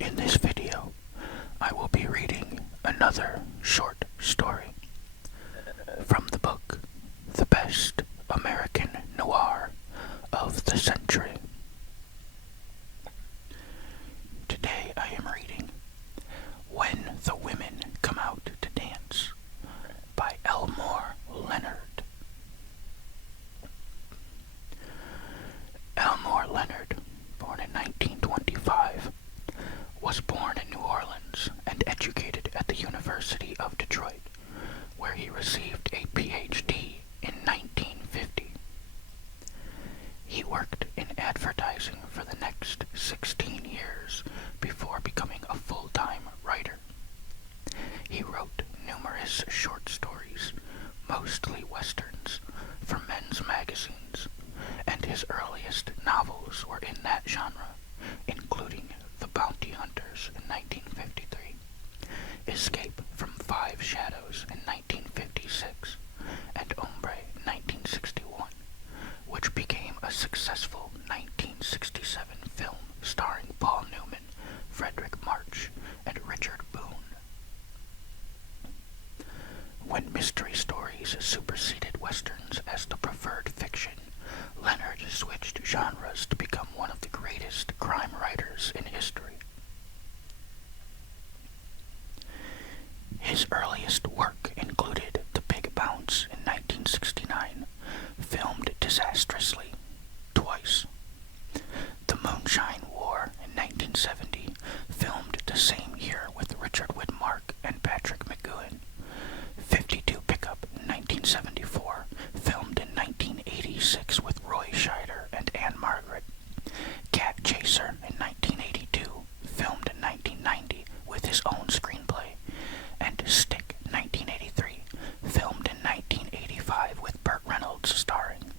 In this video, I will be reading another short story from the book, The Best American Noir of the Century. Today I am reading When the Women Come Out to Dance by Elmore Leonard. Elmore Leonard, born in 1925, was born in New Orleans and educated at the University of Detroit, where he received a Ph.D. in 1950. He worked in advertising for the next 16 years before becoming a full-time writer. He wrote numerous short stories, mostly westerns, for men's magazines, and his earliest novels were in that genre, including The Bounty Hunters in 1953, Escape from Five Shadows in 1956, and Ombre in 1961, which became a successful 1967 film starring Paul Newman, Frederick March, and Richard Boone. When mystery stories superseded westerns as the preferred fiction, Leonard switched genres to become one of the greatest crime writers in history. His earliest work included The Big Bounce in 1969, filmed disastrously twice, The Moonshine War in 1970, filmed the same year with Richard Widmark and Patrick McGoohan, 52 Pickup in 1974, filmed in 1986 with Roy Scheider and Anne Margaret, Cat Chaser in 1982, filmed in 1990 with his own screenplay, and Stick 1983, filmed in 1985 with Burt Reynolds starring.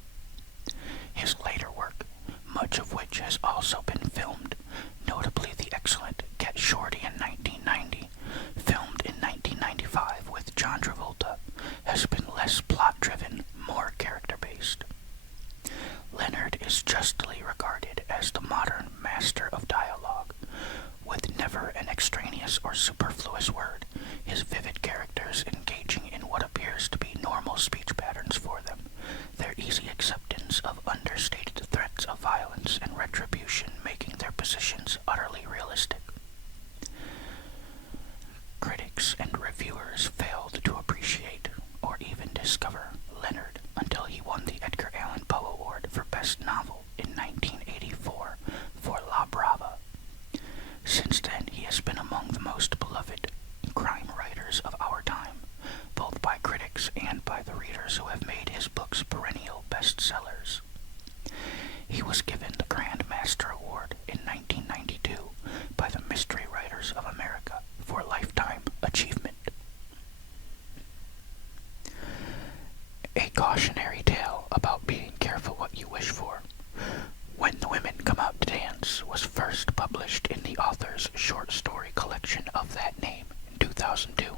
His later work, much of which has also been filmed, notably the excellent Get Shorty in 1990, filmed in 1995 with John Travolta, has been less plot-driven, more character-based. Leonard is justly regarded as the modern master of dialogue. With never an extraneous or superfluous word, his vivid characters engaging in what appears to be normal speech patterns for them, their easy acceptance of understated threats of violence and retribution making their positions utterly realistic. Critics and reviewers failed to appreciate or even discover Leonard until he won the Edgar Allan Poe Award for Best Novel in 1984 for La Brava. Since then, he has been among the most beloved crime writers of our time, both by critics and by the readers who have made his books perennial bestsellers. He was given the Grand Master Award in 1992 by the Mystery Writers of America for lifetime achievement. A cautionary tale about being careful what you wish for. When the Women Come Out to Dance was first published in the author's short story collection of that name in 2002.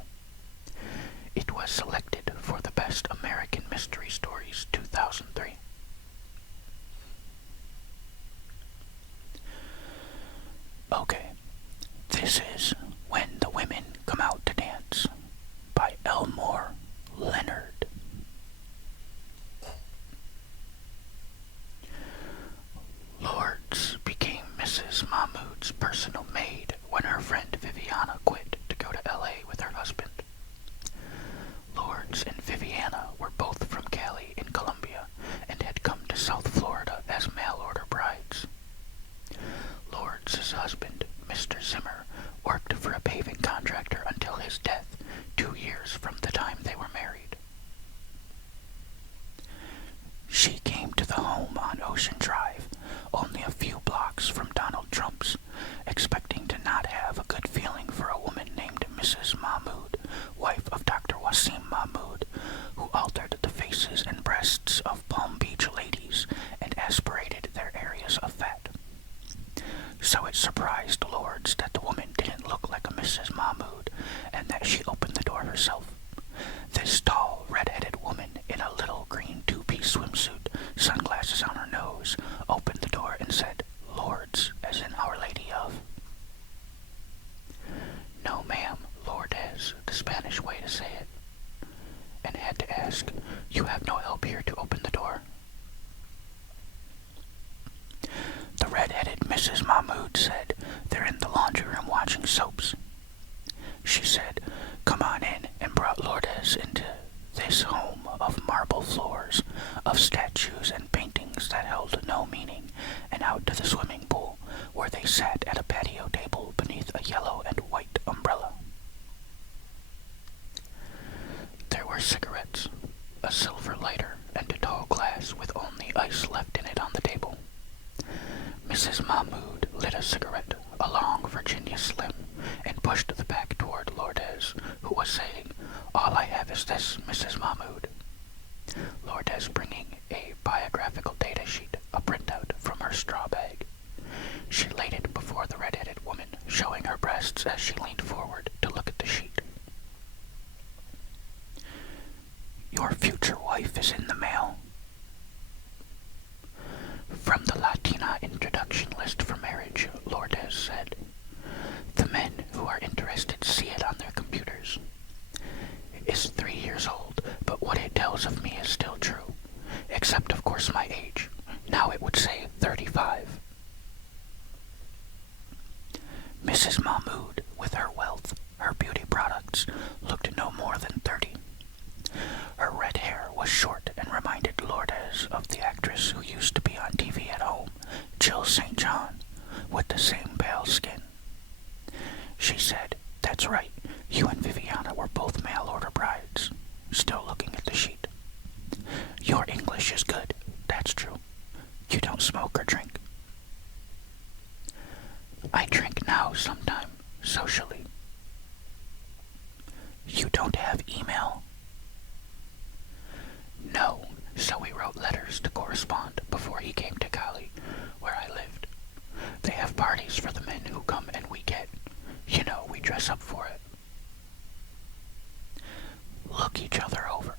It was selected for the Best American Mystery Stories 2003. Okay, this is When the Women Come Out to Dance by Elmore Leonard. Lourdes became Mrs. Mahmoud's personal maid when her friend Viviana quit to go to L.A. with her husband. Lourdes and Viviana were both from Cali in Colombia and had come to South Florida as mail-order brides. Lourdes' husband, Mr. Zimmer, worked for a paving contractor until his death, 2 years from the time they were married. She came to the home on Ocean Drive, only a few blocks from Donald Trump's, expecting to not have a good feeling for a woman named Mrs. Mahmoud, wife of Dr. Wasim Mahmoud, who altered the faces and breasts of Palm Beach ladies and aspirated their areas of fat. So it surprised Lourdes that the woman didn't look like a Mrs. Mahmoud, and that she opened the door herself. This tall, red-headed woman in a little green two-piece swimsuit, sunglasses on her nose, opened the door and said, "Lourdes," as in Our Lady of. ask. "You have no help here to open the door?" The red-headed Mrs. Mahmood said, "They're in the laundry room watching soaps." She said, "Come on in," and brought Lourdes into this home of marble floors, of statues and paintings that held no meaning, and out to the swimming pool, where they sat at a patio table beneath a yellow and white umbrella. There were cigarettes, a silver lighter, and a tall glass with only ice left in it on the table. Mrs. Mahmood lit a cigarette, a long Virginia Slim, and pushed the pack toward Lourdes, who was saying, "All I have is this, Mrs. Mahmood." Lourdes bringing a biographical data sheet, a printout from her straw bag. She laid it before the red-headed woman, showing her breasts as she leaned forward to look at the sheet. "Your future wife is in the mail." "From the Latina introduction list for marriage," Lourdes said. "The men who are interested see it on their computers. It's 3 years old, but what it tells of me is still true, except of course my age. Now it would say 35. Mrs. Mahmood, with her wealth, her beauty products, looked no more than 30. Her red hair was short and reminded Lourdes of the actress who used to be on TV at home, Jill St. John, with the same pale skin. She said, "That's right, you and Viviana were both mail-order brides," still looking at the sheet. "Your English is good, that's true. You don't smoke or drink." "I drink now sometime, socially." "You don't have email?" "No, so we wrote letters to correspond before he came to Cali, where I lived. They have parties for the men who come and we get, we dress up for it." "Look each other over."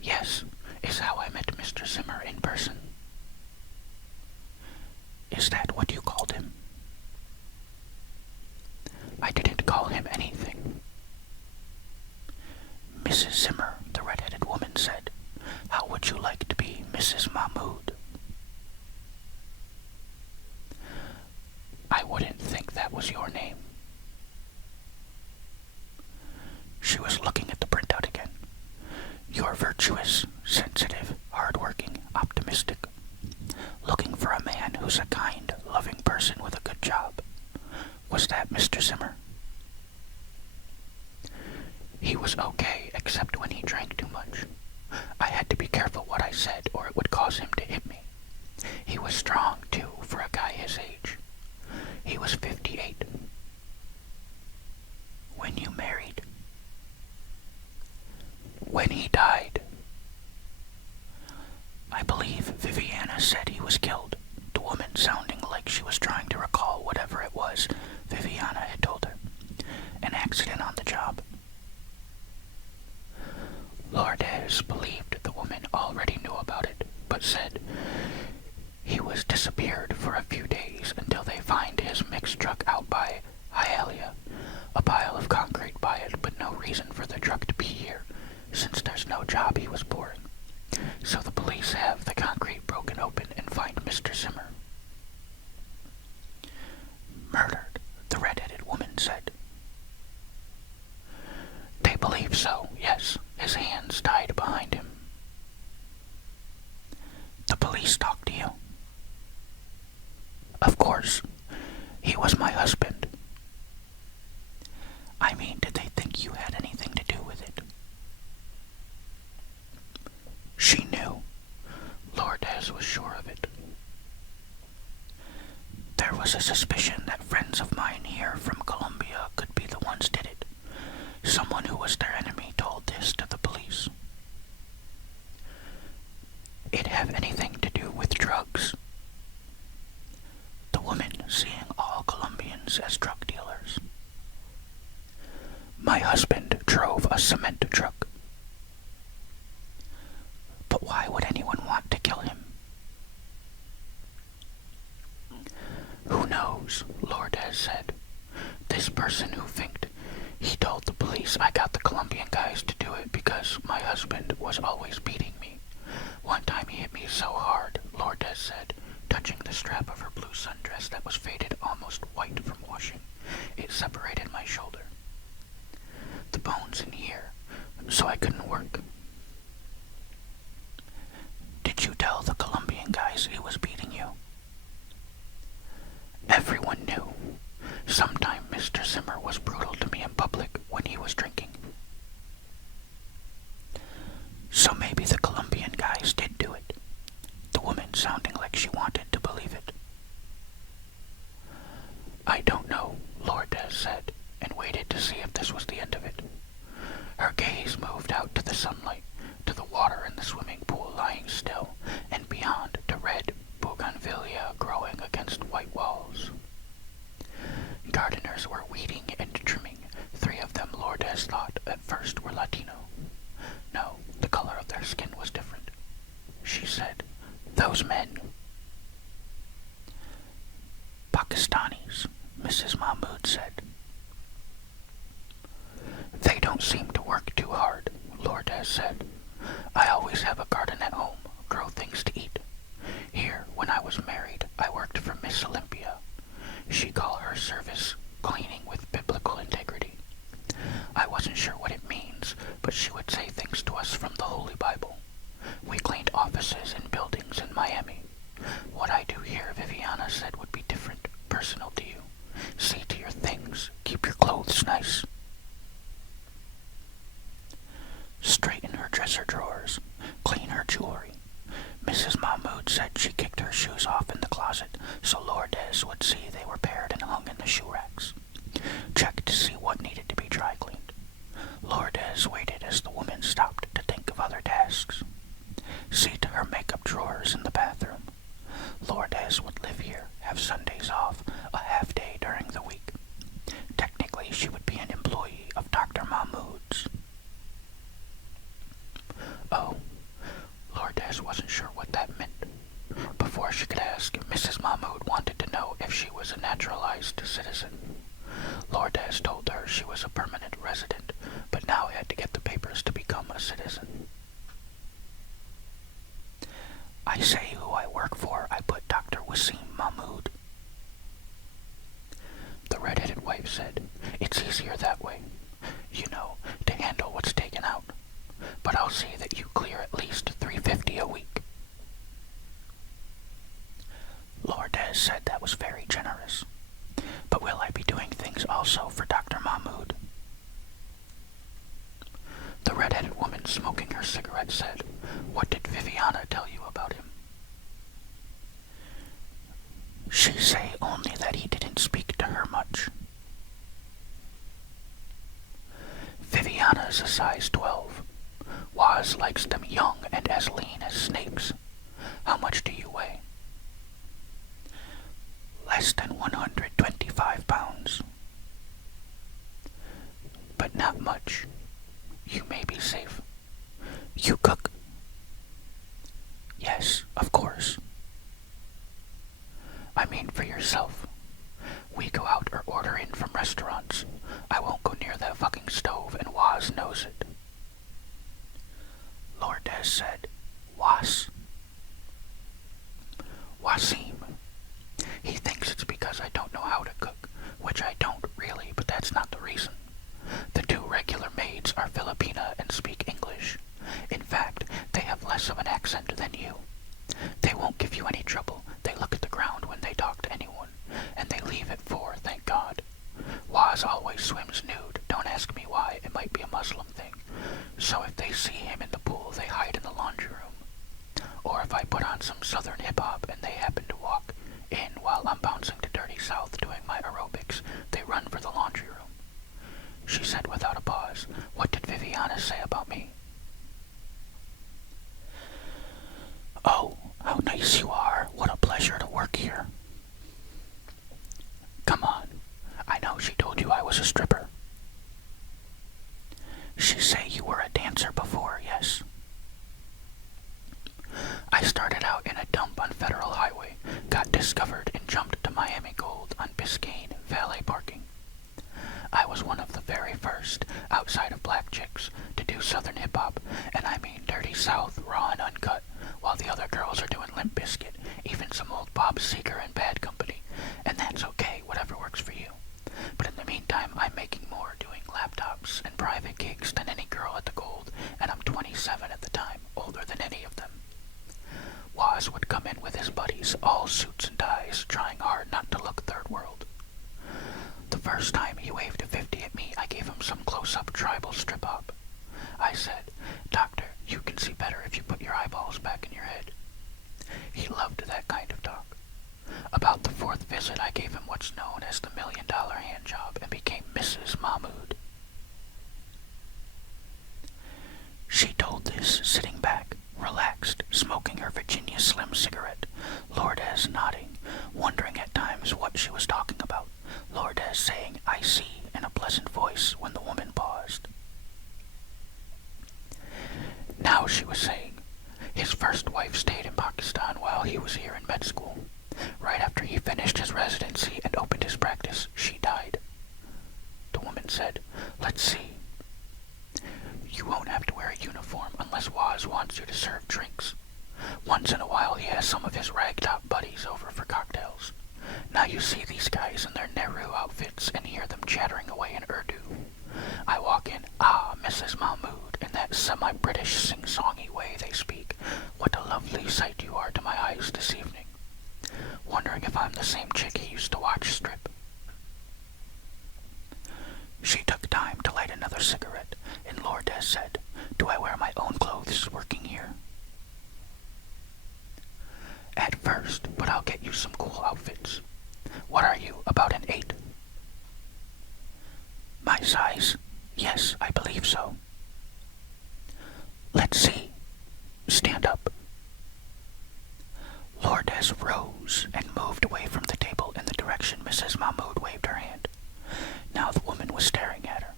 "Yes, is how I met Mr. Zimmer in person." "Is that what you called him?" "I didn't call him anything." "Mrs. Zimmer," the red-headed woman said, "how would you like to be Mrs. Mahmood?" "I wouldn't think that was your name." She was looking at the printout again. "You're virtuous, sensitive, hard-working, optimistic. Looking for a man who's a kind, loving person with a good job. Was that Mr. Zimmer?" "He was okay, except when he drank too much. I had to be careful what I said, or it would cause him to hit me. He was strong, too, for a guy his age. He was 58. "When you married?" "When he died." "I believe Viviana said he was killed," the woman sounding like she was trying to recall whatever it was Viviana had told her. "An accident on the job." Lourdes believed the woman already knew about it, but said, "He was disappeared for a few days until they find his mixed truck out by Hialeah, a pile of concrete by it, but no reason for the truck to be here, since there's no job he was pouring. So the police have the concrete broken open and find Mr. Zimmer." "Murdered," the red-headed woman said. "They believe so, yes. His hands tied behind him." "The police talked to you?" "Of course. He was my husband." "I mean, did they think you had anything to do with it?" She knew. Lourdes was sure of it. "There was a suspicion that friends of mine here from Colombia could be the ones did it. Someone who was their enemy told this to the police." "It have anything to do with drugs?" The woman seeing all Colombians as drug dealers. "My husband drove a cement truck." "But why would anyone want to kill him?" "Who knows?" Lourdes said. "This person who thinked, he told the police I got the Colombian guys to do it because husband was always beating me. One time he hit me so hard, Lourdes said, touching the strap of her blue sundress that was faded almost white from washing. It separated my shoulder. The bone's in here, so I couldn't work. Did you tell the Colombian guys he was beating you? Everyone knew. Sometime Mr. Zimmer was brutal to me in public when he was drinking. So maybe the Colombian guys did do it, the woman sounding like she wanted to believe it. I don't know, Lourdes said, and waited to see if this was the end of it. Her gaze moved out to the sunlight, to the water in the swimming pool lying still, and beyond to red bougainvillea growing against white walls. Gardeners were weeding and trimming. 3 of them, Lourdes thought at first, were Latino. No, the color of their skin was different. She said, "Those men." Pakistanis, Mrs. Mahmood said. They don't seem to work too hard, Lourdes said. I always have a garden at home, grow things to eat. Here, when I was married, I worked for Miss Olympia. She called her service cleaning with biblical integrity. I wasn't sure what it means, but she would say things to us from the Holy Bible. We cleaned offices and buildings in Miami. What I do here, Viviana said, would be different, personal to you. See to your things, keep your clothes nice. Straighten her dresser drawers, clean her jewelry. Mrs. Mahmood said she kicked her shoes off in the closet so Lourdes would see they were paired and hung in the shoe racks. Checked to see what needed to be dry cleaned. Lourdes waited as the woman stopped to think of other tasks. See to her makeup drawers in the bathroom. Lourdes would live here, have Sundays off, a half day during the week. Technically, she would be an employee of Dr. Mahmood's. Oh, Lourdes wasn't sure what that meant. Before she could ask, Mrs. Mahmood wanted to know if she was a naturalized citizen. Lourdes told her she was a permanent resident, but now had to get the papers to become a citizen. I say who I work for, I put Dr. Wasim Mahmood. The red-headed wife said, It's easier that way, you know, to handle what's taken out. But I'll see that you clear at least $350 a week. Lourdes said that was very generous. But will I be doing things also for Dr. Mahmood? The red-headed woman smoking her cigarette said, What did Viviana tell you about him? She say only that he didn't speak to her much. Viviana's a size 12. Waz likes them young and as lean as snakes. How much do you weigh? Less than 125 pounds. But not much. You may be safe. You cook? Yes, of course. I mean for yourself. We go out or order in from restaurants. I won't go near that fucking stove, and Waz knows it. Lourdes said, Wasim. He thinks it's because I don't know how to cook, which I don't really, but that's not the reason. The 2 regular maids are Filipina and speak English. In fact, they have less of an accent than you. They won't give you any trouble. They look at the ground when they talk to anyone, and they leave at 4, thank God. Waz always swims nude. Don't ask me why. It might be a Muslim thing. So if they see him in the pool, they hide in the laundry room. Or if I put on some southern hip-hop and they happen to walk in while I'm bouncing to Dirty South doing my aerobics, they run for the laundry room. She said without a pause, What did Viviana say about me? Oh, how nice you are. What a pleasure to work here. Come on. I know she told you I was a stripper. She say you were a dancer before, yes? I started out in a dump on Federal Highway, got discovered and jumped to Miami Gold on Biscayne valet parking. I was one of the very first, outside of black chicks, to do southern hip-hop, and South raw and uncut, while the other girls are doing Limp Bizkit, even some old Bob Seger and Bad Company, and that's okay, whatever works for you. But in the meantime, I'm making more doing laptops and private gigs than any girl at the Gold, and I'm 27 at the time, older than any of them. Waz would come in with his buddies, all suits and ties, trying hard not to look third world. The first time he waved a 50 at me, I gave him some close-up tribal strip-hop. I said, "Doctor, you can see better if you put your eyeballs back in your head." He loved that kind of talk. About the fourth visit, I gave him what's known as the $1 million hand job and became Mrs. Mahmood. She told this, sitting back, relaxed, smoking her Virginia Slim cigarette, Lourdes nodding, wondering at times what she was talking about, Lourdes saying, "I see," in a pleasant voice when the woman paused. Now she was saying, his first wife stayed in Pakistan while he was here in med school. Right after he finished his residency and opened his practice, she died. The woman said, "Let's see. You won't have to wear a uniform unless Waz wants you to serve drinks. Once in a while he has some of his ragtop buddies over for cocktails. Now you see these guys in their Nehru outfits and hear them chattering away in Urdu. I walk in, 'Ah, Mrs. Mahmood,' in that semi-British sing-songy way they speak. 'What a lovely sight you are to my eyes this evening.' Wondering if I'm the same chick he used to watch strip." She took time to light another cigarette, and Lourdes said, "Do I wear my own clothes working here?" "At first, but I'll get you some cool outfits. What are you, about an 8? "My size? Yes, I believe so." "Let's see. Stand up." Lourdes rose and moved away from the table in the direction Mrs. Mahmood waved her hand. Now the woman was staring at her.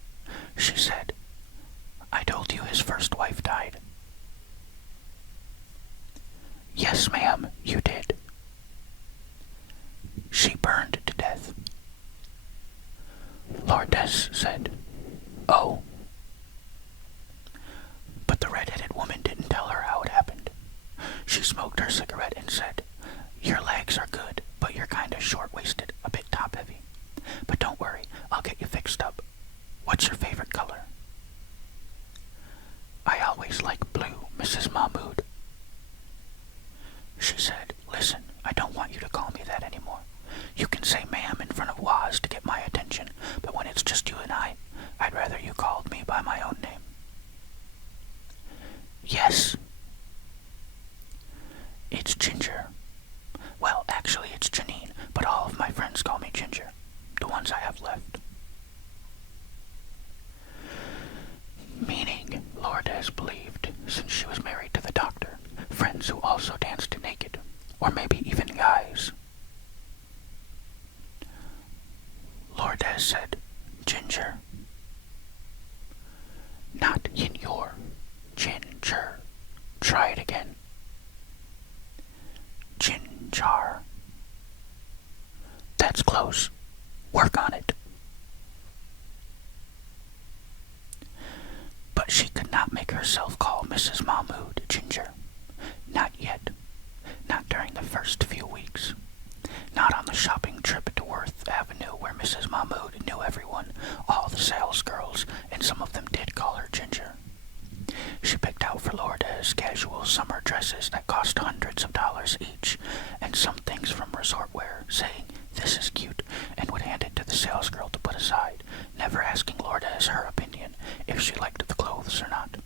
She said, "I told you his first wife died." "Yes, ma'am, you did." "She burned to death." Lourdes said, "Oh." But the red-headed woman didn't tell her how it happened. She smoked her cigarette and said, "Your legs are good, but you're kind of short-waisted, a bit top-heavy. But don't worry, I'll get you fixed up. What's your favorite color?" "I always like blue, Mrs. Mahmood." She said, "Listen, I don't want you to call me that anymore. You can say ma'am in front of Waz to get my attention, but when it's just you and I'd rather you called me by my own name." "Yes." "It's Ginger. Well, actually it's Janine, but all of my friends call me Ginger, the ones I have left." Meaning, Lourdes believed, since she was married to the doctor, friends who also danced naked, or maybe even guys. Lourdes said, "Ginger." "Not in your. Ginger. Try it again." Ginger. "That's close. Work on it." But she could not make herself call Mrs. Mahmood Ginger. Not yet. Not during the first few weeks. Not on the shopping trip to Worth Avenue where Mrs. Mahmood knew everyone, all the sales girls, and some of them did call her Ginger. She picked out for Lourdes casual summer dresses that cost hundreds of dollars each, and some things from resort wear, saying, "This is cute," and would hand it to the salesgirl to put aside, never asking Lourdes her opinion, if she liked the clothes or not.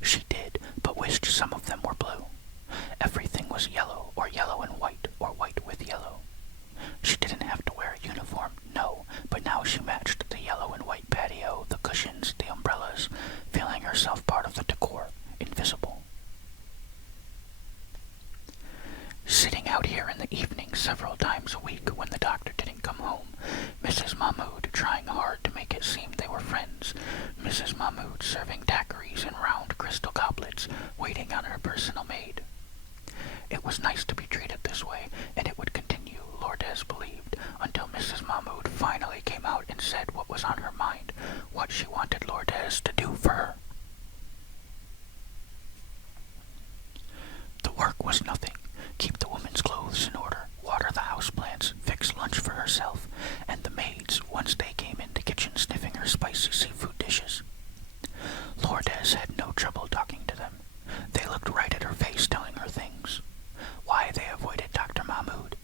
She did, but wished some of them were blue. Everything was yellow, or yellow and white, or white with yellow. She didn't have to wear a uniform, no, but now she matched the yellow and white patio, the cushions, the umbrellas, feeling herself part of the decor, invisible. Sitting out here in the evening several times a week when the doctor didn't come home, Mrs. Mahmood trying hard to make it seem they were friends, Mrs. Mahmood serving daiquiris in round crystal goblets, waiting on her personal maid. It was nice to be treated this way, and it would continue, Lourdes believed, until Mrs. Mahmood finally came out and said what was on her mind, what she wanted Lourdes to do for her. work was nothing. Keep the woman's clothes in order, water the houseplants, fix lunch for herself, and the maids, once they came in the kitchen sniffing her spicy seafood dishes. Lourdes had no trouble talking to them. They looked right at her face telling her things. Why they avoided Dr. Mahmoud?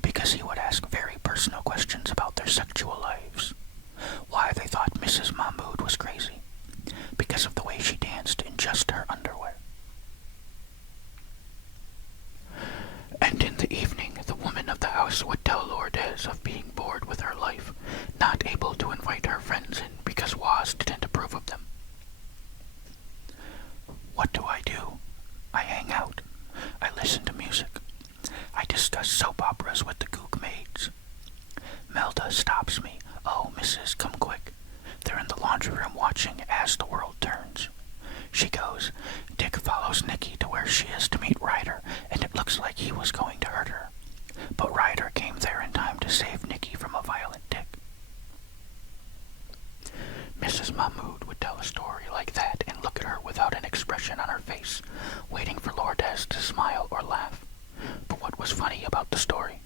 Because he would ask very personal questions about their sexual lives. Why they thought Mrs. Mahmoud was crazy? Because of the way she danced in just her underwear. And in the evening, the woman of the house would tell Lourdes of being bored with her life, not able to invite her friends in because Waz didn't approve of them. What do? I hang out. I listen to music. I discuss soap operas with the Gook maids. Melda stops me. Oh, Mrs., come quick. They're in the laundry room watching As the World Turns. She goes. Dick follows Nikki to where she is to meet Ryder, and it looks like he was going to hurt her. But Ryder came there in time to save Nikki from a violent Dick. Mrs. Mahmoud would tell a story like that and look at her without an expression on her face, waiting for Lourdes to smile or laugh. But what was funny about the story?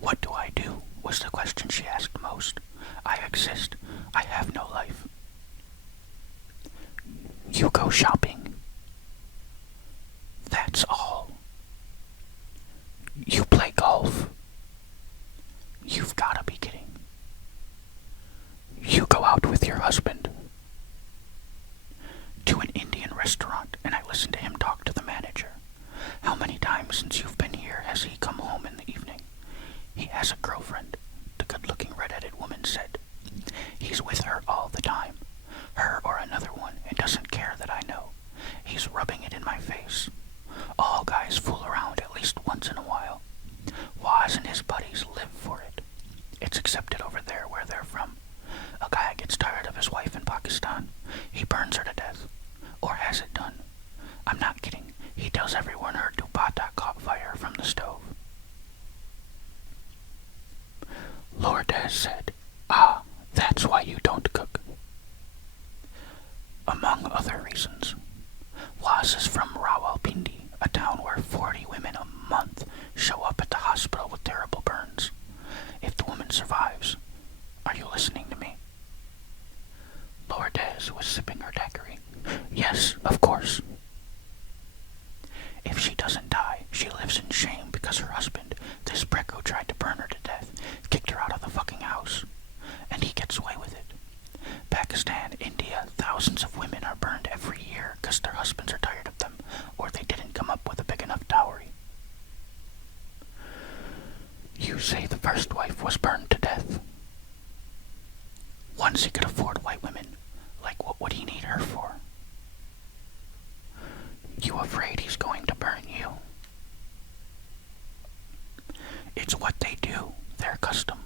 What do I do? Was the question she asked most. I exist. I have no life. You go shopping. That's all. You play golf. You've gotta be kidding. You go out with your husband to an Indian restaurant, and I listen to him talk to the manager. How many times since you've been here has he come home in the evening? He has a girlfriend, the good-looking red-headed woman said. He's with her all the time, her or another one, and doesn't care that I know. He's rubbing it in my face. All guys fool around at least once in a while. Waz and his buddies live for it. It's accepted over there where they're from. A guy gets tired of his wife in Pakistan. He burns her to death. Or has it done. I'm not kidding. He tells everyone her dupatta caught fire from the stove. Lourdes said, Ah, that's why you don't cook. Among other reasons. Waz is from Rawalpindi, a town where 40 women a month show up at the hospital with terrible burns. If the woman survives, are you listening to me? Lourdes was sipping her daiquiri. Yes, of course. If she doesn't die, she lives in shame because her husband, this prick who tried to burn her to death, kicked her out of the fucking house. And he gets away with it. Pakistan, India, thousands of women are burned every year because their husbands are tired of them, or they didn't come up with a big enough dowry. You say the first wife was burned to death. Once he could afford white women, like what would he need her for? You afraid he's going to burn you? It's what they do, their custom.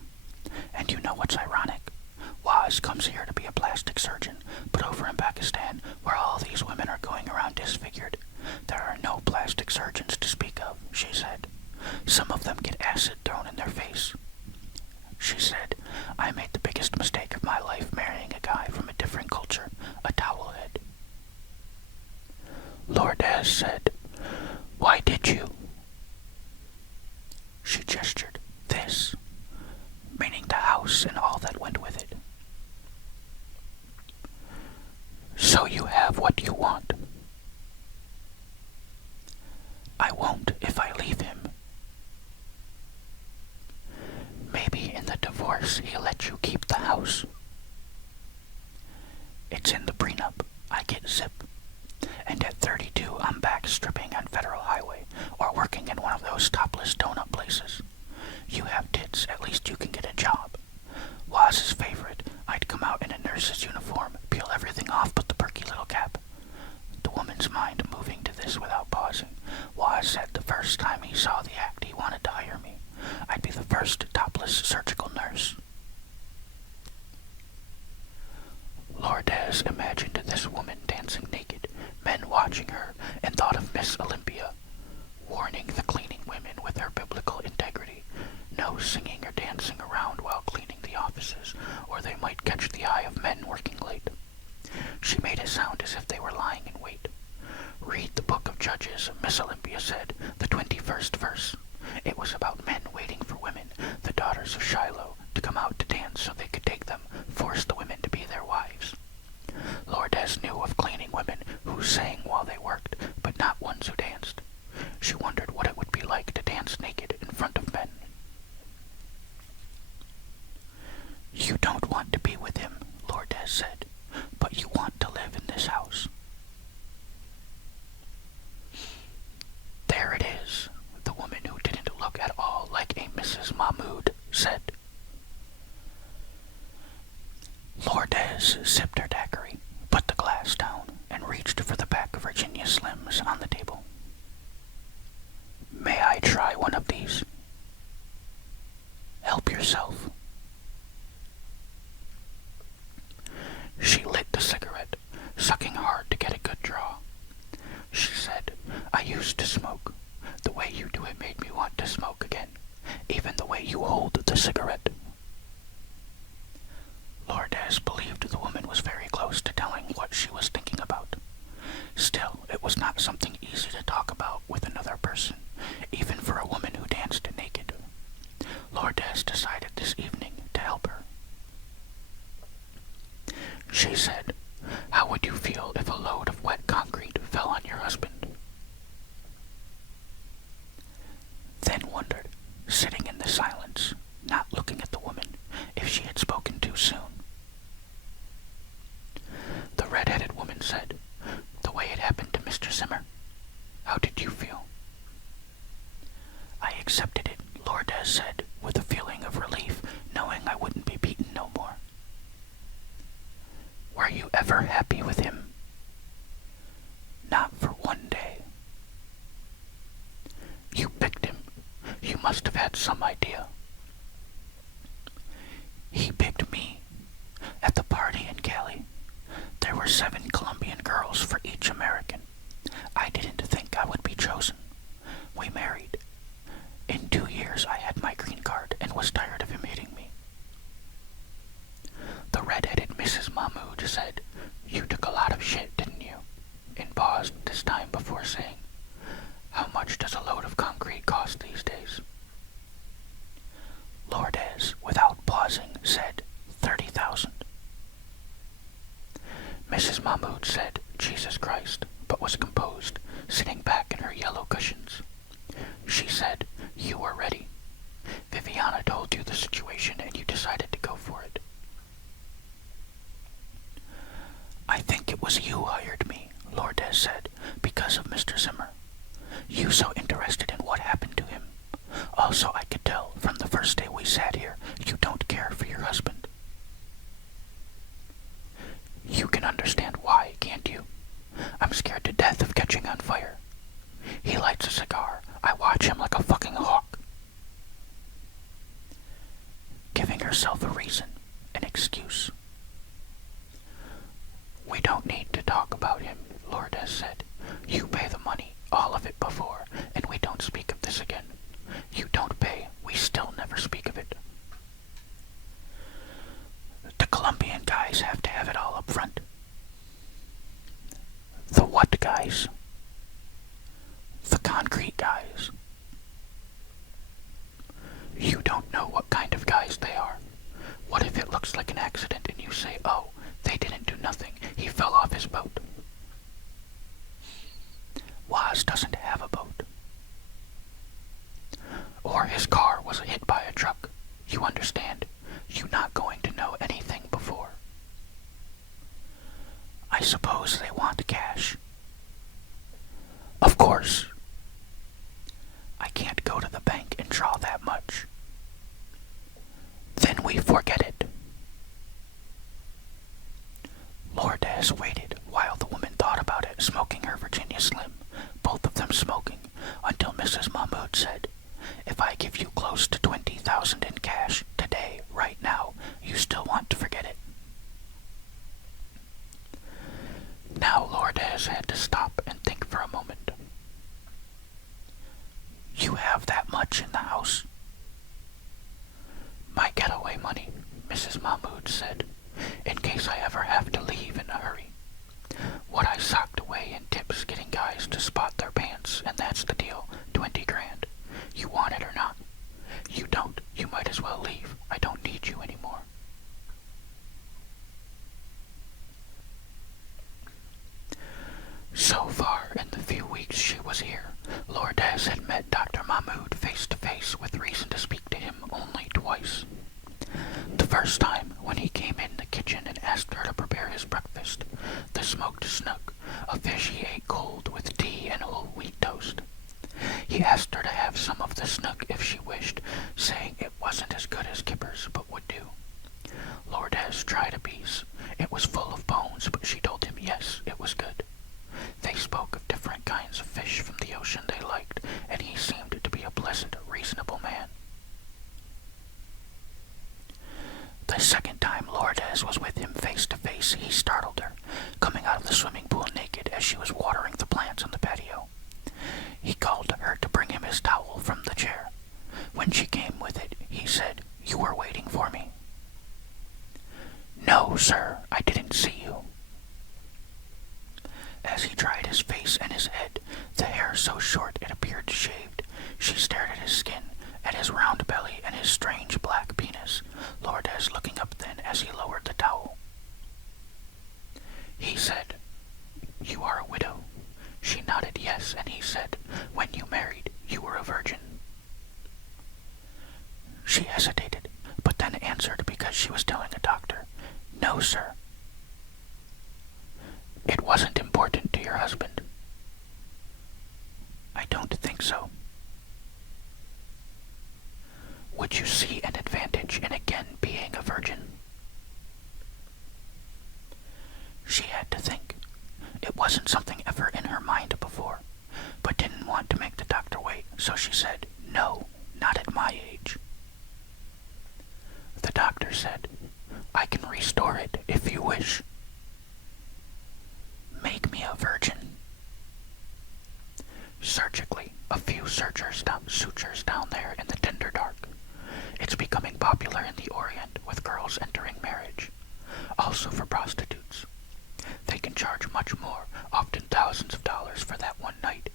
And you know what's ironic? Waz comes here to be a plastic surgeon, but over in Pakistan, where all these women are going around disfigured, there are no plastic surgeons to speak of, she said. Some of them get acid thrown in their face. She said, I made the biggest mistake of my life marrying a guy from a different culture, a towelhead. Lourdes said, Why did you? She gestured, this, meaning the house and all that went with it. So you have what you want. I won't if I leave him. Maybe in the divorce he'll let you keep the house. It's in the prenup. I get zip. And at 32, I'm back stripping on Federal Highway or working in one of those topless donut places. You have tits, at least you can get a job. Waz's favorite, I'd come out in a nurse's uniform, peel everything off but the perky little cap. The woman's mind moving to this without pausing. Waz said the first time he saw the act he wanted to hire me. I'd be the first topless surgical nurse. Lourdes imagined this woman dancing naked, men watching her, and thought of Miss Olympia, warning the cleaning women with her biblical integrity, no singing or dancing around while cleaning the offices, or they might catch the eye of men working late. She made it sound as if they were lying in wait. Read the book was, Miss Olympia said, the 21st verse. It was about men waiting for women, the daughters of Shiloh, to come out to dance so they could take them, force the women to be their wives. Lourdes knew of cleaning women who sang while they worked, but not ones who danced. She wondered what it would be like to dance naked in front of men. You don't want to be with him, Lourdes said, but you want to live in this house. There it is, the woman who didn't look at all like a Mrs. Mahmoud said. Lourdes sipped her daiquiri, put the glass down, and reached for the pack of Virginia Slims on the table. May I try one of these? Help yourself. She lit the cigarette, sucking hard to get a good draw. She said, I used to smoke. The way you do it made me want to smoke again, even the way you hold the cigarette. Lourdes believed the woman was very close to telling what she was thinking about. Still, it was not something easy to talk about with another person, even for a woman who danced naked. Lourdes decided this evening to help her. She said, how would you feel if a load of wet concrete fell on your husband? Then wondered, sitting in the silence, not looking at the woman, if she had spoken too soon. The red-headed woman said, the way it happened to Mr. Zimmer. How did you feel? I accepted it, Lourdes said, with a feeling of relief, knowing I wouldn't be beaten no more. Were you ever happy with him? Not for one day. You picked him. You must have had some idea. He picked me. At the party in Cali, there were 7 Colombian girls for each American. I didn't think I would be chosen. We married. In 2 years I had my green card and was tired of him hitting me. The red-headed Mrs. Mahmoud said, you took a lot of shit, didn't you? And paused this time before saying, how much does a load of concrete cost these days? Lourdes, without pausing, said, 30,000. Mrs. Mahmoud said, Jesus Christ, but was composed, sitting back in her yellow cushions. She said, you were ready. Viviana told you the situation and you decided to go for it. I think it was you hired me, Lourdes said, because of Mr. Zimmer. You so interested in what happened to him. Also, I could tell from the first day we sat here, you don't care for your husband. You can understand why, can't you? I'm scared to death of catching on fire. He lights a cigar. I watch him like a fucking hawk. Giving herself a reason, an excuse. We don't need to talk about him, Lourdes said. You pay the money, all of it before, and we don't speak of this again. You don't pay, we still never speak of it. The Colombian guys have to have it all up front. The what guys? The concrete guys. You don't know what kind of guys they are. What if it looks like an accident and you say, oh, they didn't do nothing, he fell off his boat? Waz doesn't have a boat. Or his car was hit by a truck. You understand? You're not going to know anything before. I suppose they want cash. Of course. I can't go to the bank and draw that much. Then we forget it. Lourdes waited while the woman thought about it, smoking her Virginia Slim, both of them smoking, until Mrs. Mahmoud said, if I give you close to 20,000 in cash today, right now, you still want to forget it. Now Lourdes had to stop and think for a moment. You have that much in the house? My getaway money, Mrs. Mahmoud said, in case I ever have to leave in a hurry. What I socked away in tips getting guys to spot their pants So far, in the few weeks she was here, Lourdes had met Dr. Mahmoud face to face with reason to speak to him only twice. The first time, when he came in the kitchen and asked her to prepare his breakfast, the smoked snook, a fish he ate cold with tea and whole wheat toast. He asked her to have some of the snook if she wished, saying it wasn't as good as Kipper's, but would do. Lourdes tried a piece. It was full of bones, but she told him yes, it was good. They spoke of different kinds of fish from the ocean they liked, and he seemed to be a pleasant, reasonable man. The second time Lourdes was with him face to face, he startled her, coming out of the swimming pool naked as she was watering the plants on the patio. He called to her to bring him his towel from the chair. When she came with it, he said, "You were waiting for me." "No, sir, I didn't see you." As he dried his face and his head, the hair so short it appeared shaved, she stared at his skin, at his round belly and his strange black penis, Lourdes looking up then as he lowered the towel. He said, "You are a widow." She nodded yes, and he said, "When you married, you were a virgin." She hesitated, but then answered because she was telling a doctor, "No, sir." "It wasn't important to your husband?" "I don't think so." "Would you see an advantage in again being a virgin?" She had to think. It wasn't something ever in her mind before, but didn't want to make the doctor wait, so she said, "No, not at my age." The doctor said, "I can restore it if you wish." "Make me a virgin." "Surgically, a few sutures down there in the tender dark. It's becoming popular in the Orient with girls entering marriage. Also for prostitutes. They can charge much more, often thousands of dollars for that one night."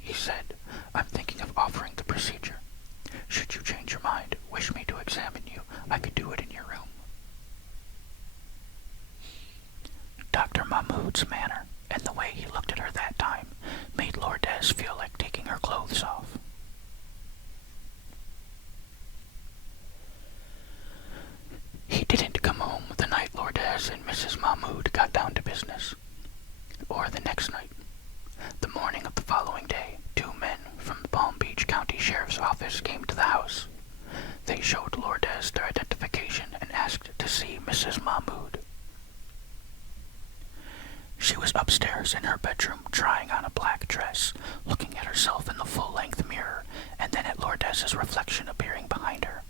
He said, "I'm thinking of offering the procedure. Should you change your mind, wish me to examine you, I could do it in your room." Dr. Mahmoud's manner, and the way he looked at her that time, made Lourdes feel like taking her clothes off. He didn't come home the night Lourdes and Mrs. Mahmoud got down to business, or the next night. The morning of the following day, 2 men from the Palm Beach County Sheriff's Office came to the house. They showed Lourdes their identification and asked to see Mrs. Mahmoud. She was upstairs in her bedroom trying on a black dress, looking at herself in the full-length mirror, and then at Lourdes's reflection appearing behind her.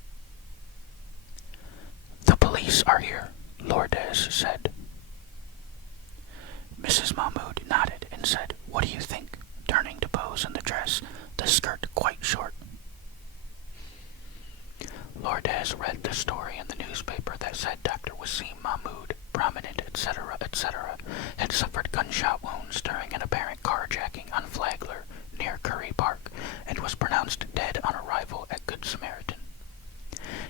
"The police are here," Lourdes said. Mrs. Mahmoud nodded and said, "What do you think?" turning to pose in the dress, the skirt quite short. Lourdes read the story in the newspaper that said Dr. Wasim Mahmoud, prominent, etc., etc., had suffered gunshot wounds during an apparent carjacking on Flagler, near Curry Park, and was pronounced dead on arrival at Good Samaritan.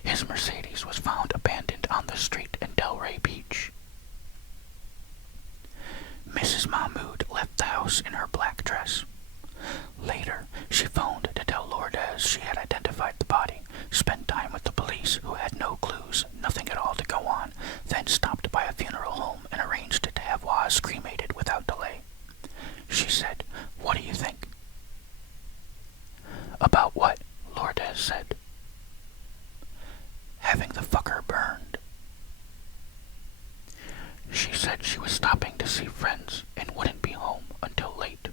His Mercedes was found abandoned on the street in Delray Beach. Mrs. Mahmoud left the house in her black dress. Later, she phoned to tell Lourdes she had identified the body, spent time with the police who had no clues, nothing at all to go on, then stopped by a funeral home and arranged to have Waz cremated without delay. She said, "What do you think?" "About what?" Lourdes said. "Having the fucker burned." She said she was stopping to see friends and wouldn't be home until late.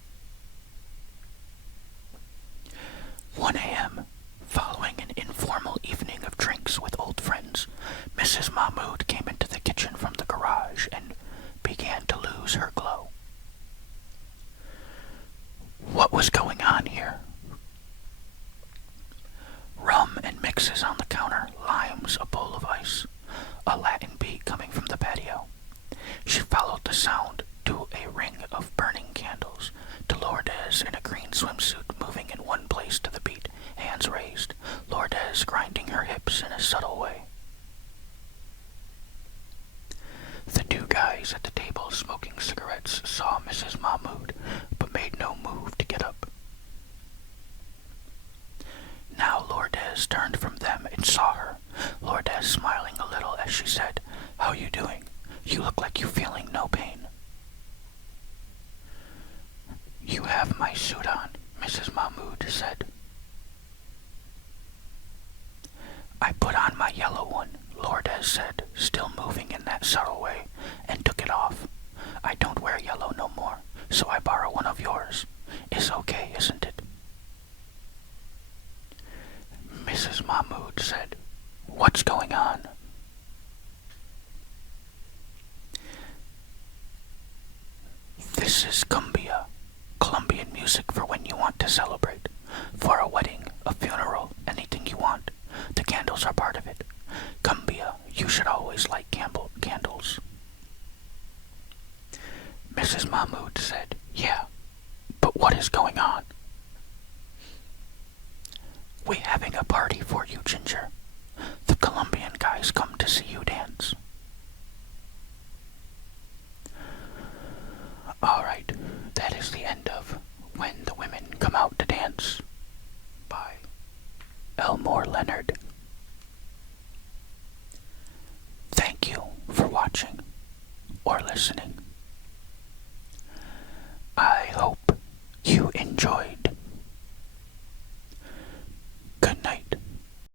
1 a.m., following an informal evening of drinks with old friends, Mrs. Mahmoud came into the kitchen from the garage and began to lose her glow. What was going on here? Rum and mixes on the counter, limes, a bowl of ice, a Latin beat coming from the patio. She followed the sound to a ring of burning candles, to Lourdes in a green swimsuit moving in one place to the beat, hands raised, Lourdes grinding her hips in a subtle way. The 2 guys at the table smoking cigarettes saw Mrs. my suit on," Mrs. Mahmood said. "I put on my yellow one," Lourdes said, still moving in that subtle way, "and took it off. I don't wear yellow no more, so I borrow one of yours. It's okay, isn't it?" Mrs. Mahmood said, "What's going on?" "This is cumbia, Colombian music for when you want to celebrate. For a wedding, a funeral, anything you want. The candles are part of it. Cumbia, you should always light candles." Mrs. Mahmood said, "Yeah, but what is going on?" "We having a party for you, Ginger. The Colombian guys come to see you dance." Alright, that is the end of When the Women Come Out to Dance by Elmore Leonard.